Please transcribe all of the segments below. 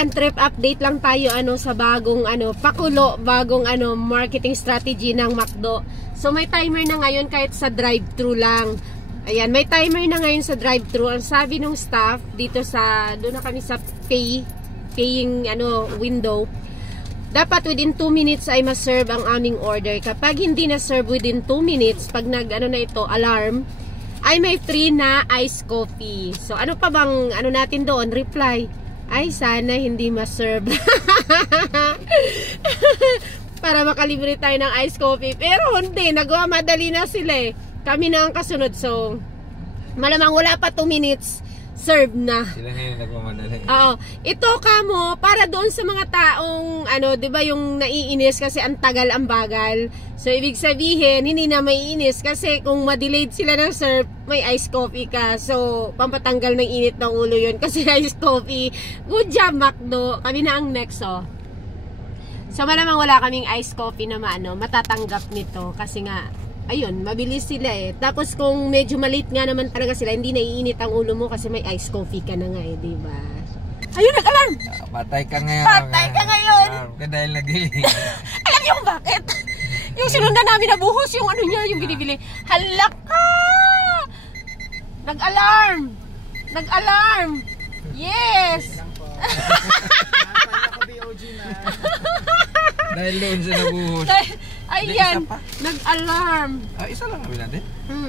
Fun trip update lang tayo sa bagong bagong marketing strategy ng McDo. So may timer na ngayon kahit sa drive-thru lang. Ayan, may timer na ngayon sa drive-thru. Ang sabi ng staff dito doon na kami sa paying window. Dapat within 2 minutes ay ma-serve ang aming order. Kapag hindi na-serve within 2 minutes, pag alarm, ay may free na iced coffee. So ano pa bang natin doon? Reply. Ay, sana hindi ma-serve. Para makalibre tayo ng iced coffee. Pero hindi, madali na sila eh. Kami na ang kasunod. So, malamang wala pa 2 minutes, serve na. Sila ngayon nagmamadali. Oo. Ito kamo, para doon sa mga taong, di ba yung naiinis kasi ang tagal, ang bagal. So, ibig sabihin, hindi na maiinis kasi kung ma-delayed sila ng serve, may iced coffee ka. So, pampatanggal ng init ng ulo yun kasi iced coffee. Good job, McDo. Kami na ang next, oh. So, malamang wala kaming iced coffee na matatanggap nito kasi nga, ayun, mabilis sila eh. Tapos kung medyo malate nga naman talaga sila, hindi naiinit ang ulo mo kasi may iced coffee ka na nga eh, diba? Ayun, nag-alarm! Patay ka ngayon. Patay ka ngayon! Dahil nag-delay. Alam niyo kung bakit? Yung sinundan namin na buhos, yung yung binibili. Halak ka! Nag-alarm! Nag-alarm! Yes! Dahil doon sa nabuhos. Ayan, nag-alarm. Isa lang kami natin?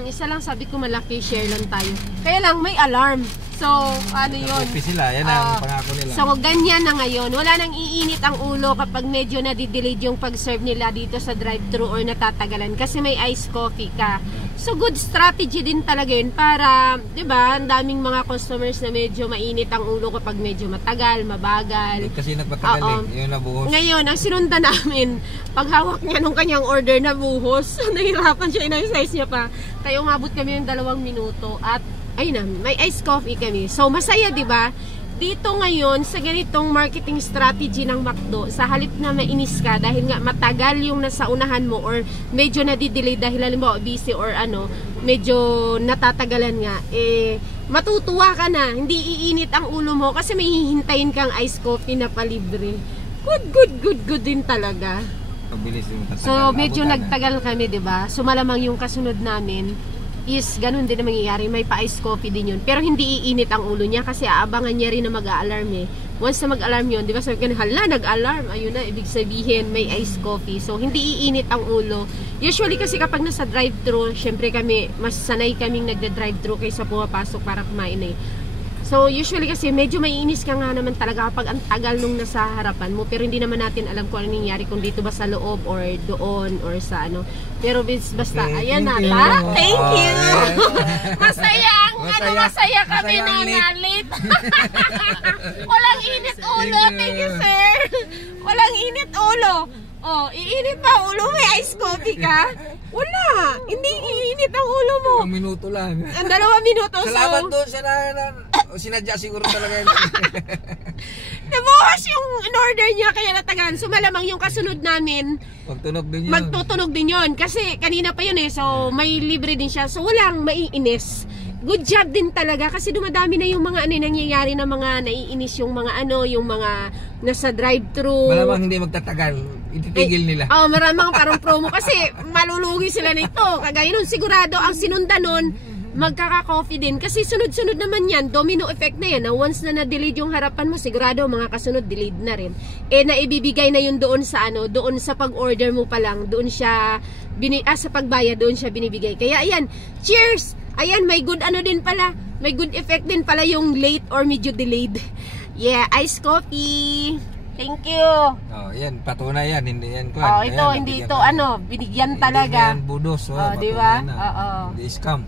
Isa lang, sabi ko malaki, share lang tayo. Kaya lang, may alarm. So, yun? Copy sila, yan ang pangako nila. So, ganyan na ngayon. Wala nang iinit ang ulo kapag medyo nadidelayed yung pag-serve nila dito sa drive-thru or natatagalan. Kasi may iced coffee ka. So, good strategy din talaga yun para, di ba, ang daming mga customers na medyo mainit ang ulo kapag medyo matagal, mabagal. Kasi nagpatagal yun nabuhos. Ngayon, ang sinundan namin, paghawak niya nung kanyang order na buhos, nahirapan siya, inayos niya pa. Kaya umabot kami ng 2 minuto at ayun na, may iced coffee kami. So, masaya, di ba? Dito ngayon, sa ganitong marketing strategy ng McDo, sa halip na mainis ka dahil nga matagal yung nasa unahan mo or medyo nadidelay dahil halimbawa busy or medyo natatagalan nga, matutuwa ka na. Hindi iinit ang ulo mo kasi may hihintayin kang iced coffee na palibre. Good din talaga. So, medyo nagtagal kami, di ba? So, malamang yung kasunod namin is ganun din na mangyayari, may pa-iced coffee din yun. Pero hindi iinit ang ulo niya kasi aabangan niya rin na mag-a-alarm eh. Once na mag-alarm yun, di ba sabi ka na, hala, nag-alarm. Ayun na, ibig sabihin, may iced coffee. So, hindi iinit ang ulo. Usually kasi kapag nasa drive-thru, syempre kami, mas sanay kaming nagda-drive-thru kaysa pumapasok para kumain eh. So, usually kasi medyo maiinis ka nga naman talaga kapag ang tagal nung nasa harapan mo. Pero hindi naman natin alam kung ano nangyari, kung dito ba sa loob or doon or sa Pero basta, ayan na. Thank you! Masaya kami na nalit. Walang init ulo. Thank you, sir. Walang init ulo. Oh, iinit ba ulo? May iced coffee ka? Wala. Hindi iinit ang ulo mo. 2 minuto lang. Ang 2 minuto. Salamat doon siya sinadya siguro talaga yun. Nabuhos yung in-order niya kaya natagan. So malamang yung kasunod namin magtutunog din yun. Kasi kanina pa yun eh. So may libre din siya. So walang maiinis. Good job din talaga kasi dumadami na yung mga nangyayari na mga naiinis yung mga yung mga nasa drive-thru. Malamang hindi magtatagal. Ititigil nila. Maraming parang promo kasi malulugi sila nito. Kagaya nun, sigurado ang sinundan nun magkaka-coffee din kasi sunod-sunod naman yan, domino effect na yan. Na once na na-delete yung harapan mo, sigurado mga kasunod delete na rin. Naibibigay na yun doon sa doon sa pag-order mo pa lang, doon siya sa pagbayad doon siya binibigay. Kaya ayan, cheers. Ayan, may good din pala. May good effect din pala yung late or medyo delayed. Yeah, iced coffee. Thank you. Yan, patunay yan, hindi yan ko. Ito, hindi ito binigyan talaga. Hindi yan budos, di ba? Hindi scam.